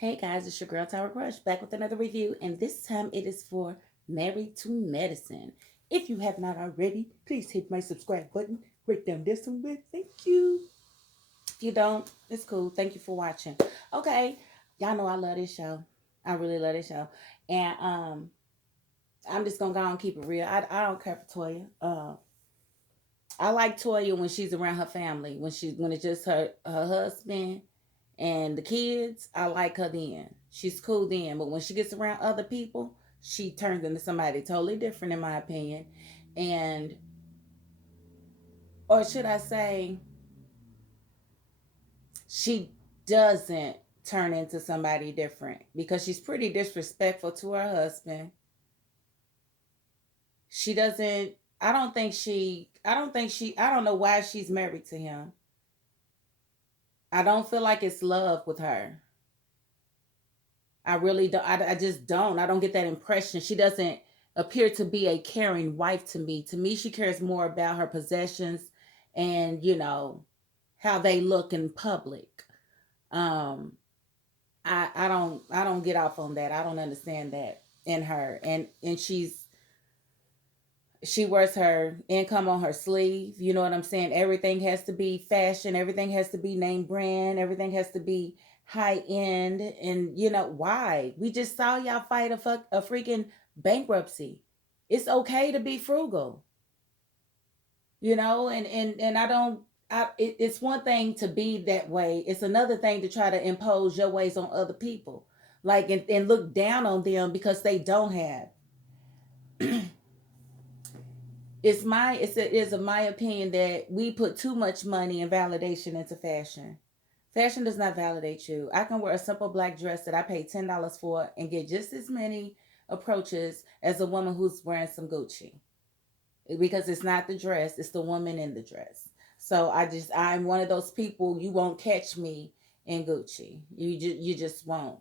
Hey guys, it's your girl Tower Crush back with another review, and this time it is for Married to Medicine. If you have not already, please hit my subscribe button right down there somewhere. Thank you. If you don't, it's cool. Thank you for watching. Okay, y'all know I love this show. I really love this show, and I'm just gonna go and keep it real. I don't care for Toya. I like Toya when she's around her family. When it's just her husband and the kids, I like her then. She's cool then. But when she gets around other people, she turns into somebody totally different, in my opinion. And, or should I say, she doesn't turn into somebody different because she's pretty disrespectful to her husband. She doesn't, I don't know why she's married to him. I don't feel like it's love with her. I really don't. I just don't. I don't get that impression. She doesn't appear to be a caring wife to me. To me, she cares more about her possessions and, how they look in public. Um, I don't get off on that. I don't understand that in her. And she wears her income on her sleeve. You know what I'm saying? Everything has to be fashion. Everything has to be name brand. Everything has to be high end. And why? We just saw y'all fight a freaking bankruptcy. It's okay to be frugal. And I don't. It's one thing to be that way. It's another thing to try to impose your ways on other people, like and look down on them because they don't have. It is of my opinion that we put too much money and validation into fashion. Fashion does not validate you. I can wear a simple black dress that I paid $10 for and get just as many approaches as a woman who's wearing some Gucci. Because it's not the dress, it's the woman in the dress. So I'm one of those people, you won't catch me in Gucci. You just won't.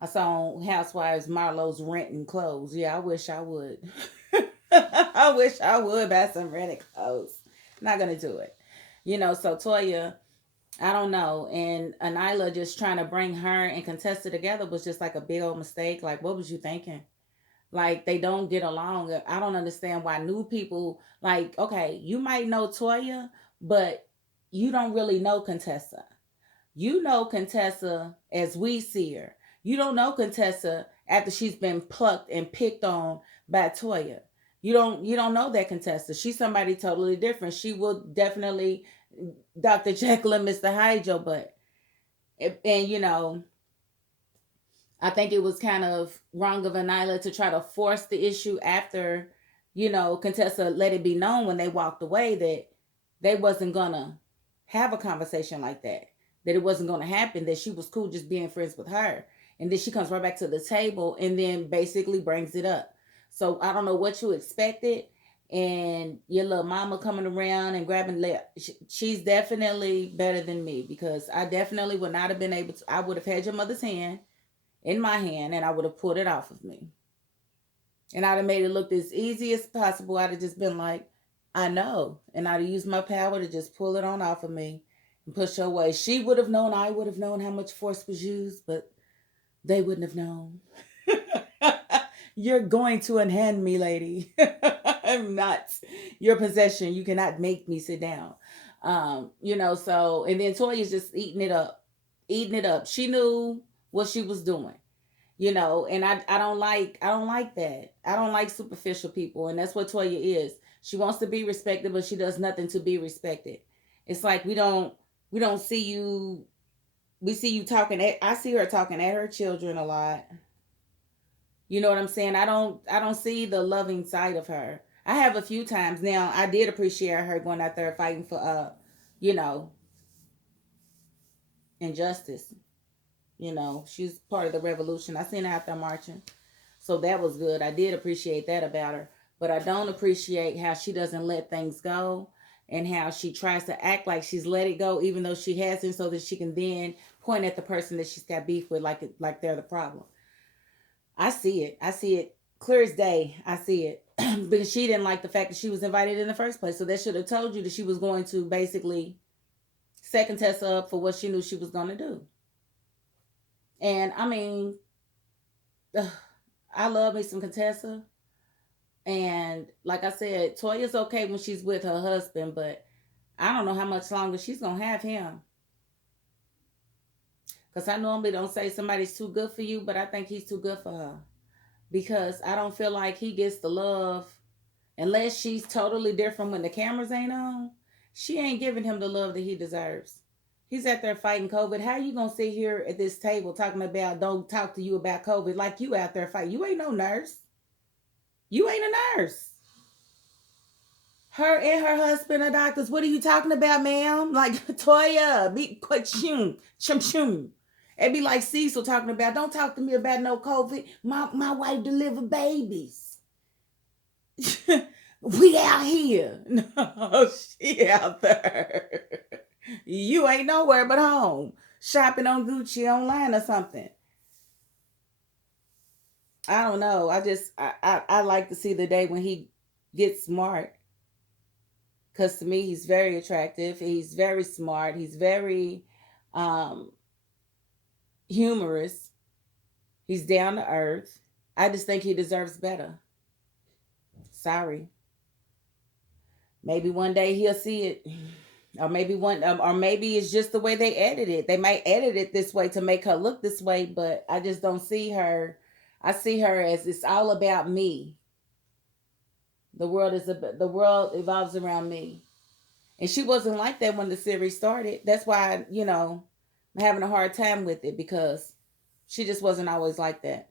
I saw on Housewives Marlowe's renting clothes. Yeah, I wish I would. I wish I would buy some rented clothes. Not gonna do it. So Toya, I don't know. And Anila just trying to bring her and Contessa together was just like a big old mistake. Like, what was you thinking? Like, they don't get along. I don't understand why new people, like, okay, you might know Toya, but you don't really know Contessa. You know Contessa as we see her. You don't know Contessa after she's been plucked and picked on by Toya. You don't know that Contessa. She's somebody totally different. She will definitely Dr. Jekyll and Mr. Hyde your butt. And I think it was kind of wrong of Anila to try to force the issue after, Contessa let it be known when they walked away that they wasn't gonna have a conversation like that. That it wasn't gonna happen, that she was cool just being friends with her. And then she comes right back to the table and then basically brings it up. So I don't know what you expected. And your little mama coming around and grabbing she's definitely better than me because I definitely would not have been able to. I would have had your mother's hand in my hand and I would have pulled it off of me. And I'd have made it look as easy as possible. I'd have just been like, I know. And I'd have used my power to just pull it on off of me and push her away. She would have known, I would have known how much force was used, but they wouldn't have known. You're going to unhand me, lady. I'm not your possession. You cannot make me sit down. So, and then Toya's just eating it up. Eating it up. She knew what she was doing. And I don't like that. I don't like superficial people, and that's what Toya is. She wants to be respected, but she does nothing to be respected. It's like we don't see you. We see you talking at, I see her talking at her children a lot. You know what I'm saying? I don't see the loving side of her. I have a few times now. I did appreciate her going out there fighting for you know, injustice. She's part of the revolution. I seen her out there marching. So that was good. I did appreciate that about her. But I don't appreciate how she doesn't let things go and how she tries to act like she's let it go even though she hasn't, so that she can then point at the person that she's got beef with like they're the problem. I see it. I see it clear as day. I see it. Because she didn't like the fact that she was invited in the first place. So that should have told you that she was going to basically second Tessa up for what she knew she was going to do. And I mean, ugh, I love me some Contessa. And like I said, Toya's okay when she's with her husband, but I don't know how much longer she's gonna have him. Because I normally don't say somebody's too good for you, but I think he's too good for her. Because I don't feel like he gets the love unless she's totally different when the cameras ain't on. She ain't giving him the love that he deserves. He's out there fighting COVID. How you gonna sit here at this table talking about don't talk to you about COVID like you out there fighting? You ain't no nurse. You ain't a nurse. Her and her husband are doctors. What are you talking about, ma'am? Like Toya, be quick, shum, shum, shum. It'd be like Cecil talking about, don't talk to me about no COVID. My wife delivered babies. We out here. No, she out there. You ain't nowhere but home. Shopping on Gucci online or something. I don't know. I like to see the day when he gets smart. Because to me, he's very attractive. He's very smart. He's very um, humorous. He's down to earth. I just think he deserves better. Sorry. Maybe one day he'll see it. Or maybe it's just the way they edit it. They might edit it this way to make her look this way, but I just don't see her. I see her as it's all about me. The world evolves around me. And she wasn't like that when the series started. That's why, I'm having a hard time with it because she just wasn't always like that.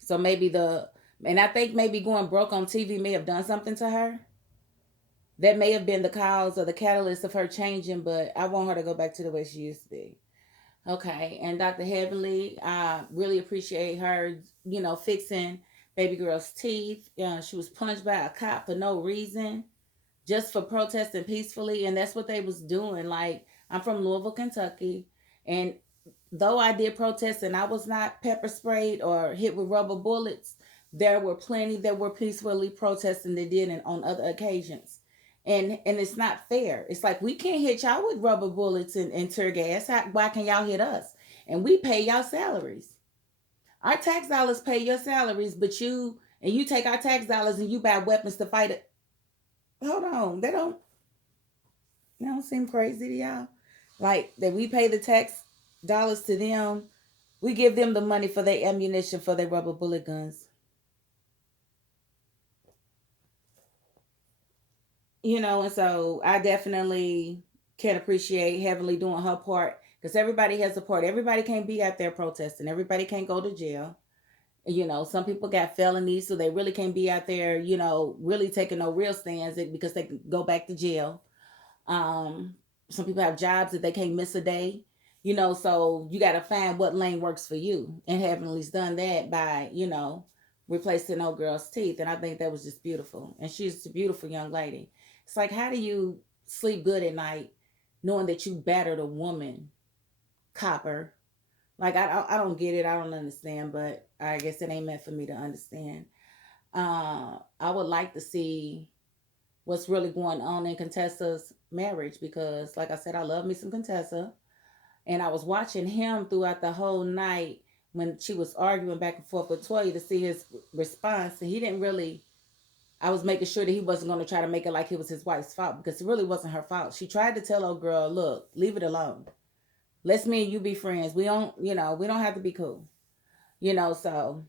So and I think maybe going broke on TV may have done something to her. That may have been the cause or the catalyst of her changing, but I want her to go back to the way she used to be. Okay, and Dr. Heavenly, I really appreciate her, fixing baby girl's teeth. She was punched by a cop for no reason, just for protesting peacefully, and that's what they was doing. Like, I'm from Louisville, Kentucky, and though I did protest and I was not pepper sprayed or hit with rubber bullets, there were plenty that were peacefully protesting that did it on other occasions. And it's not fair. It's like we can't hit y'all with rubber bullets and tear gas. Why can y'all hit us? And we pay y'all salaries. Our tax dollars pay your salaries, but you take our tax dollars and you buy weapons to fight it. Hold on, they don't seem crazy to y'all. Like that we pay the tax dollars to them. We give them the money for their ammunition for their rubber bullet guns. And so I definitely can appreciate Heavenly doing her part because everybody has a part. Everybody can't be out there protesting. Everybody can't go to jail. Some people got felonies, so they really can't be out there, really taking no real stands because they can go back to jail. Um, some people have jobs that they can't miss a day. So you got to find what lane works for you. And Heavenly's done that by, replacing old girl's teeth. And I think that was just beautiful. And she's a beautiful young lady. It's like, how do you sleep good at night knowing that you battered a woman, copper? Like, I don't get it. I don't understand, but I guess it ain't meant for me to understand. I would like to see what's really going on in Contessa's marriage because, like I said, I love me some Contessa. And I was watching him throughout the whole night when she was arguing back and forth with Toya to see his response. And he didn't really, I was making sure that he wasn't going to try to make it like it was his wife's fault because it really wasn't her fault. She tried to tell old girl, look, leave it alone. Let's me and you be friends. We don't have to be cool. So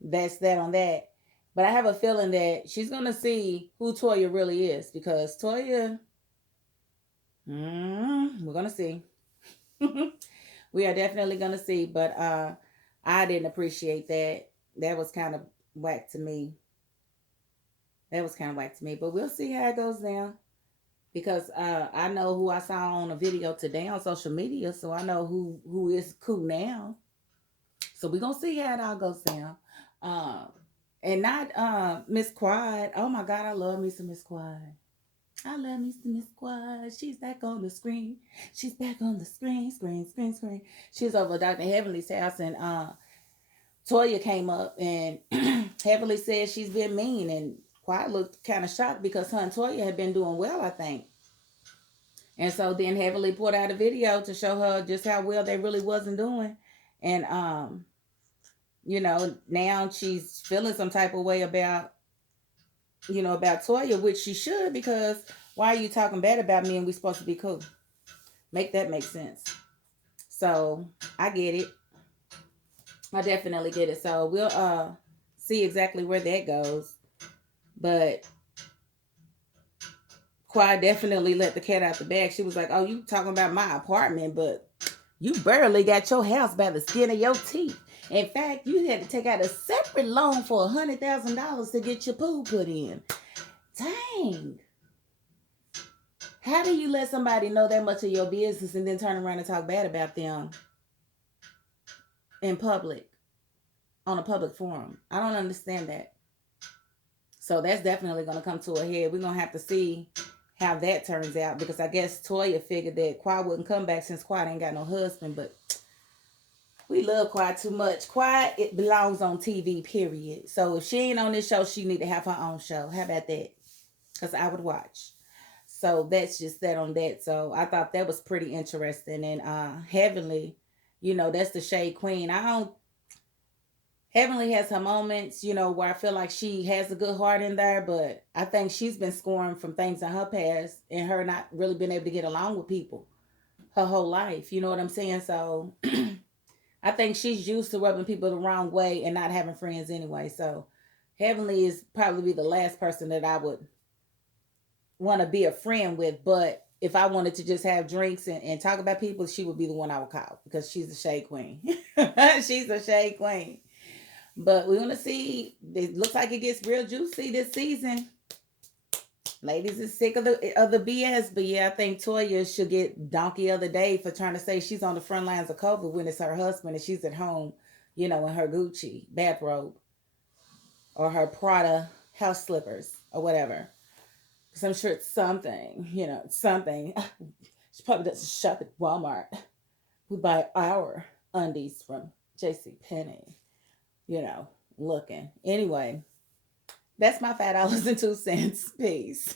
that's that on that. But I have a feeling that she's going to see who Toya really is because Toya, we're going to see. We are definitely gonna see, but I didn't appreciate that. That was kind of whack to me. That was kind of whack to me, but we'll see how it goes down because I know who I saw on a video today on social media, so I know who is cool now. So we're gonna see how it all goes down. Um, and not Miss Quad. Oh my God, I love me some Miss Quad. I love me some Miss Quad. She's back on the screen. She's back on the screen, screen. She was over at Dr. Heavenly's house and Toya came up and Heavenly said she's been mean and Quad looked kind of shocked because her and Toya had been doing well, I think. And so then Heavenly put out a video to show her just how well they really wasn't doing. And now she's feeling some type of way about, about Toya, which she should, because why are you talking bad about me and we supposed to be cool? Make that make sense. So I get it. I definitely get it. So we'll see exactly where that goes. But Quad definitely let the cat out the bag. She was like, "Oh, you talking about my apartment, but you barely got your house by the skin of your teeth. In fact, you had to take out a separate loan for $100,000 to get your pool put in." Dang. How do you let somebody know that much of your business and then turn around and talk bad about them in public, on a public forum? I don't understand that. So that's definitely going to come to a head. We're going to have to see how that turns out, because I guess Toya figured that Quad wouldn't come back since Quad ain't got no husband, but we love Quad too much. Quad, it belongs on TV, period. So if she ain't on this show, she need to have her own show. How about that? Because I would watch. So that's just that on that. So I thought that was pretty interesting. And Heavenly, that's the Shade Queen. Heavenly has her moments, where I feel like she has a good heart in there, but I think she's been scoring from things in her past and her not really being able to get along with people her whole life. You know what I'm saying? So I think she's used to rubbing people the wrong way and not having friends anyway. So Heavenly is probably the last person that I would want to be a friend with. But if I wanted to just have drinks and talk about people, she would be the one I would call, because she's the Shade Queen. She's a Shade Queen. But we're gonna see. It looks like it gets real juicy this season. Ladies is sick of the BS. But yeah, I think Toya should get donkey of the day for trying to say she's on the front lines of COVID when it's her husband and she's at home, in her Gucci bathrobe or her Prada house slippers or whatever. Because I'm sure it's something, something. She probably doesn't shop at Walmart. We buy our undies from J.C. Penney. Looking. Anyway, that's my $5.02. Peace.